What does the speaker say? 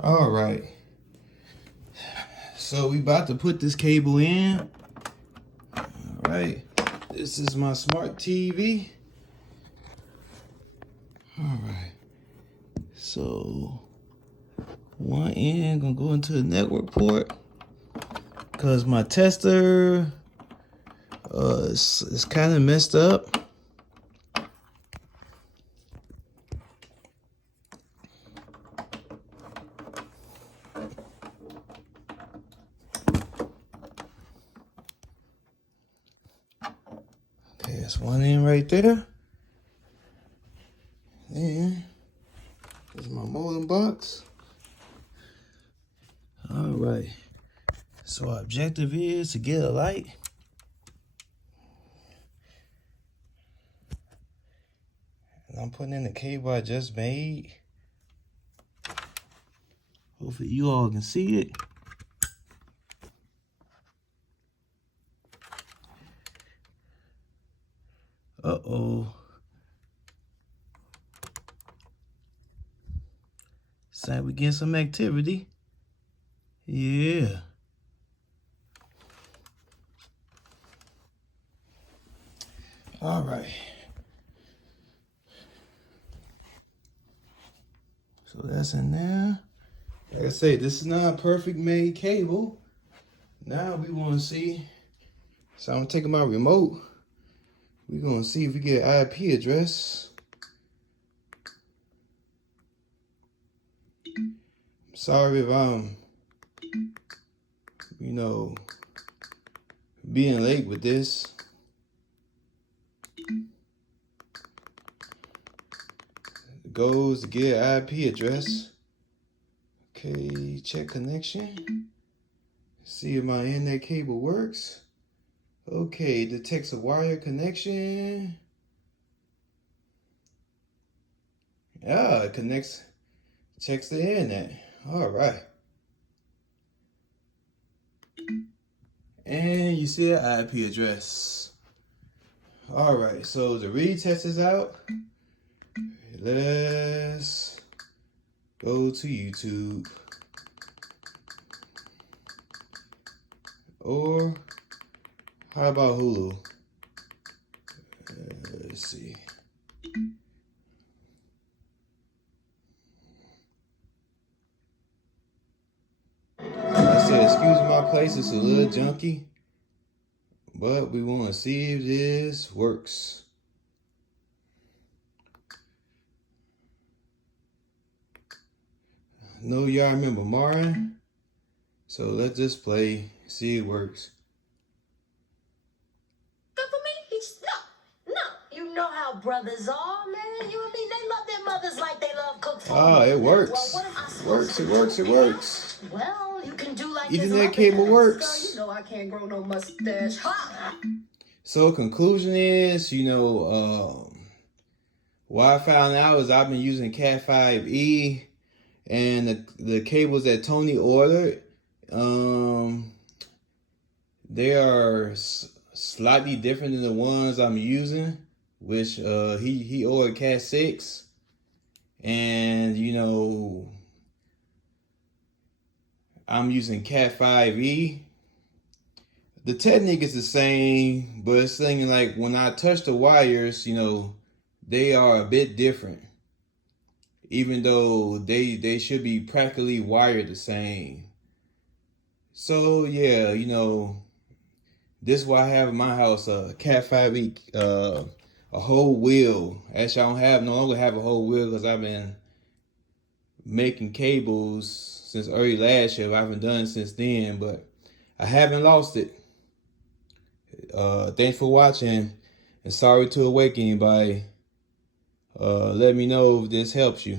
All right. So we about to put this cable in. All right. This is my smart TV. All right. So one end gonna go into the network port because my tester is kind of messed up. Okay, that's one end right there. And there's my modem box. All right. So our objective is to get a light. And I'm putting in the cable I just made. Hopefully you all can see it. Uh-oh. Sound we getting some activity. Yeah. All right. So that's in there. Like I say, this is not a perfect made cable. Now we want to see. So I'm taking my remote. We're going to see if we get an IP address. Sorry if I'm, being late with this. The goal is to get an IP address. Okay, check connection. See if my internet cable works. Okay, detects a wire connection. Yeah, it connects, checks the internet. All right. And you see the IP address. All right, so the retest is out. Let's go to YouTube. Or how about Hulu? Let's see. I said, excuse my place, it's a little junky. But we want to see if this works. I know y'all remember Marin. So let's just play, see if it works. Good for me? No. You know how brothers are, man. You and me, they love their mothers like they love cooked food. Ah, it works. Well, what am I It works. Well, you can do like Ethernet this cable does. works. So you know I can't grow no mustache. Ha! So conclusion is, what I found out is I've been using Cat 5e, and the cables that Tony ordered, they are slightly different than the ones I'm using, which he ordered Cat 6, and I'm using Cat 5e. The technique is the same, but it's thinking like when I touch the wires, they are a bit different. Even though they should be practically wired the same. So yeah, this is what I have in my house, a Cat 5e, a whole wheel. Actually, no longer have a whole wheel because I've been making cables since early last year. I haven't done it since then, but I haven't lost it. Thanks for watching, and sorry to awake anybody. Let me know if this helps you.